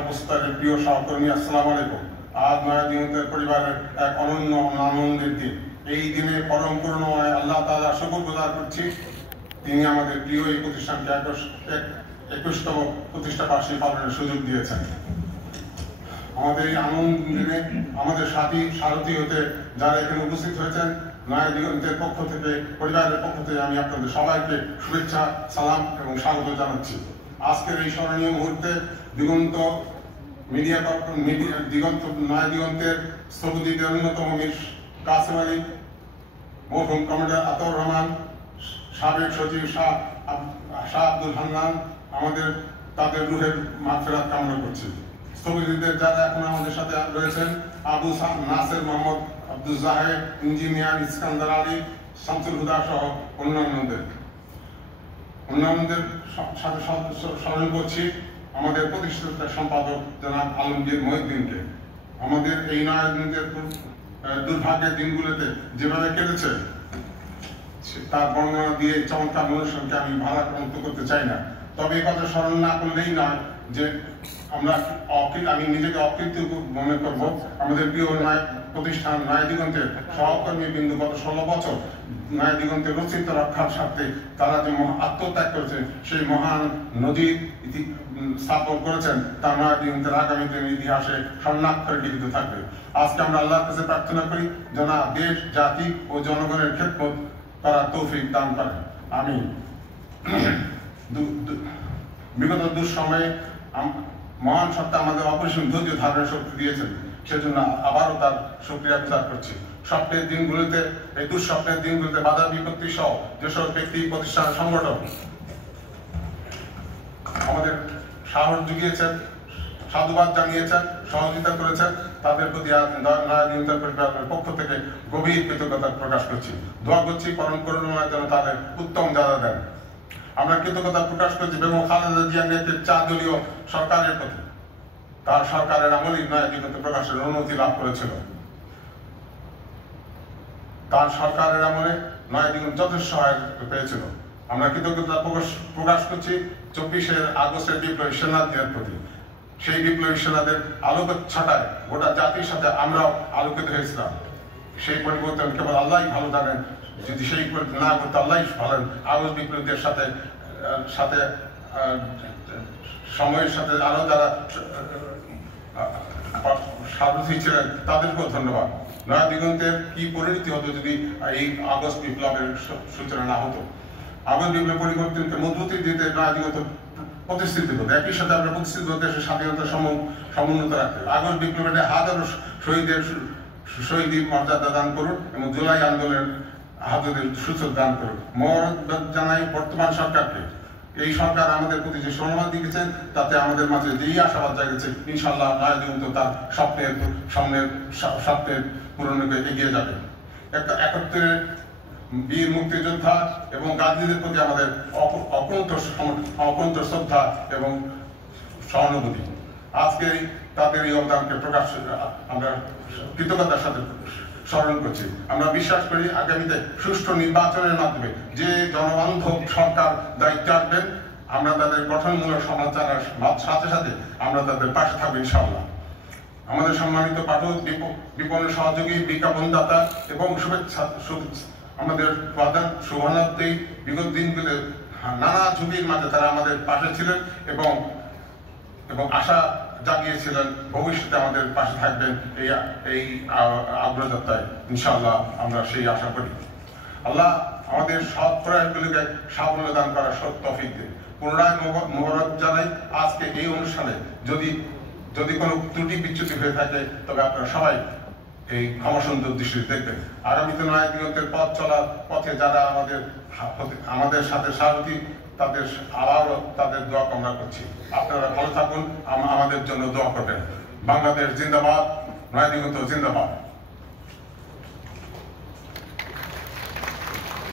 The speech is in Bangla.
অবস্থানের প্রিয় সহকর্মী, আসসালামু আলাইকুম। আজ নয়াদিগন্তের পরিবারের এক অনন্য আনন্দের দিন। এই দিনে পরম করুণাময় আল্লাহ তাআলা শুকরগুজার করছি, তিনি আমাদের প্রিয় এই প্রতিষ্ঠানকে 21তম প্রতিষ্ঠা বার্ষিকী পালনের সুযোগ দিয়েছেন। আমাদের এই আনন্দ দিনে আমাদের সারথী হতে যারা এখানে উপস্থিত হয়েছেন, নয়াদিগন্তের পক্ষ থেকে, পরিবারের পক্ষ থেকে আমি আপনাদের সবাইকে শুভেচ্ছা, সালাম এবং স্বাগত জানাচ্ছি। আজকের এই স্মরণীয় মুহূর্তে দিগন্ত নয়াদিগন্তের স্থপতিদের অন্যতম মীর কাসেম আলী, মরহুম কমান্ডার আতাউর রহমান, সাবেক সচিব শাহ আব্দুল হান্নান, তাদের রুহের মাগফিরাত কামনা করছি। স্থপতিদের যারা এখন আমাদের সাথে রয়েছেন, আবু নাসের মোহাম্মদ, আব্দুল জাহেদ, ইঞ্জিনিয়ার ইস্কান্দার আলী, শামসুল হুদা সহ অন্যান্যদের সাথে স্মরণ করছি আমাদের প্রতিষ্ঠাতা সম্পাদক জনাব আলমগীর মহিউদ্দিনকে। আমাদের এই নয়াদিগন্তের দুর্ভাগ্যের দিনগুলোতে যেভাবে কেটেছে তার বর্ণনা দিয়ে চমৎকার অনুষ্ঠানকে আমি ভারাক্রান্ত করতে চাই না। তবে এই কথা স্মরণ না করলেই নয় যে আমি নিজেকে অকৃতজ্ঞ মনে করব। আমাদের প্রিয় প্রতিষ্ঠান নয়াদিগন্তের সহকর্মী বিন্দু গত 16 বছর নয়াদিগন্তের অস্তিত্ব রক্ষার স্বার্থে তারা যে আত্মত্যাগ করেছেন, সেই মহান নজির স্থাপন করেছেন, তা নয়াদিগন্তের আগামী দিনের ইতিহাসে স্বর্ণাক্ষরে লিখিত থাকবে। আজকে আমরা আল্লাহর কাছে প্রার্থনা করি যেন দেশ, জাতি ও জনগণের খেদমত করার তৌফিক দান করেন। আমি বিগত দুঃসময়ে মহান সত্তা আমাদের অপরিসীম ধৈর্য ধারণের শক্তি দিয়েছেন, সেজন্য আবারও তার শুকরিয়া গুজার করছি। স্বপ্নের দিনগুলিতে, এই দুঃস্বপ্নের দিনগুলিতে বাধা বিপত্তি সহ যেসব ব্যক্তি, প্রতিষ্ঠান, সংগঠন আমাদের সাহস জুগিয়েছেন, সাধুবাদ জানিয়েছেন, সহযোগিতা করেছেন, তাদের প্রতি নয়াদিগন্তের পরিবারের পক্ষ থেকে গভীর কৃতজ্ঞতা প্রকাশ করছি। দোয়া করছি পরম করুণাময় যেন তাদের উত্তম যারা দেন। আমরা কৃতজ্ঞতা প্রকাশ করছি বেগম খালেদা জিয়ার নেতৃত্বে 4 দলীয় সরকারের প্রতি। তার সরকারের আমলেই নয়াদিগন্ত প্রকাশের অনুমতি লাভ করেছিল। তার সরকারের আমলে নয়াদিগন্ত যথেষ্ট সহায়তা পেয়েছিল। আমরা কৃতজ্ঞতা প্রকাশ করছি 24 আগস্টের বিপ্লবী সেনাদের প্রতি। সেই বিপ্লবী সেনাদের আলোক ছাটায় গোটা জাতির সাথে আমরাও আলোকিত হয়েছিলাম। সেই পরিবর্তন কেবল আল্লাহই ভালো জানেন। যদি সেই না করতে আল্লাহই ভালেন, আগস্ট বিপ্লবীদের সাথে সময়ের সাথে আরো যারা সারথী ছিলেন তাদেরকেও ধন্যবাদ। নয়াদিগন্তের কি পরিণতি হতো যদি এই আগস্ট বিপ্লবের সূচনা না হতো। আগস্ট বিপ্লব পরিবর্তনকে মজবুতি দিতে নয়াদিগন্ত প্রতিষ্ঠিত হতো। একই সাথে আমরা প্রতিষ্ঠিত দেশের স্বাধীনতা সমুন্নত রাখতে। আগস্ট বিপ্লবের হাজারো শহীদের মর্যাদা দান করুন এবং জুলাই আন্দোলনের আহতদের সুযোগ দান করুন। মহরত জানাই বর্তমান সরকারকে। এই সরকার আমাদের প্রতি যে সম্মান দিয়েছেন, তাতে আমাদের মাঝে যেই আশাবাদ জাগেছে, ইনশাআল্লাহ নয়াদিগন্ত তার স্বপ্নের পূরণে এগিয়ে যাবে। 71 বীর মুক্তিযোদ্ধা এবং গান্ধীদের প্রতি আমাদের অকুণ্ঠ শ্রদ্ধা এবং সহানুভূতি। আজকে তাদের এই অবদানকে আমরা কৃতজ্ঞতার সাথে স্মরণ করছি। আমরা বিশ্বাস করি আগামীতে সুষ্ঠু নির্বাচনের মাধ্যমে যে জনবান্ধব সরকার দায়িত্ব রাখবেন, আমরা তাদের গঠনমূলক সমালোচনার সাথে সাথে আমরা তাদের পাশে থাকবো ইনশাআল্লাহ। আমাদের সম্মানিত পাঠক, বিপণন সহযোগী, বিজ্ঞাপনদাতা এবং আমাদের প্রধান শুভানার্থী, বিগত দিনগুলো নানা ঝুঁকির মাঝে তারা আমাদের পাশে ছিলেন এবং আশা জাগিয়েছিলেন ভবিষ্যতে আমাদের পাশে থাকবেন। এই অগ্রযাত্রায় ইনশাআল্লাহ আমরা সেই আশা করি। আল্লাহ আমাদের সৎ প্রয়াসগুলিকে সাফল্য দান করার তৌফিক দিন। পুনরায় মোবারক জানাই। আজকে এই অনুষ্ঠানে যদি কোনো ত্রুটি বিচ্যুতি হয়ে থাকে, তবে আপনারা সবাই এই ক্ষমাসুন্দর দৃষ্টিতে দেখবেন। আগামীতে নয়াদিগন্তের পথ চলার পথে যারা আমাদের সাথে সারথী, আবারও তাদের দোয়া কামনা করছি। আপনারা ভালো থাকুন, আমাদের জন্য দোয়া করবেন। বাংলাদেশ জিন্দাবাদ, নয়াদিগন্ত জিন্দাবাদ।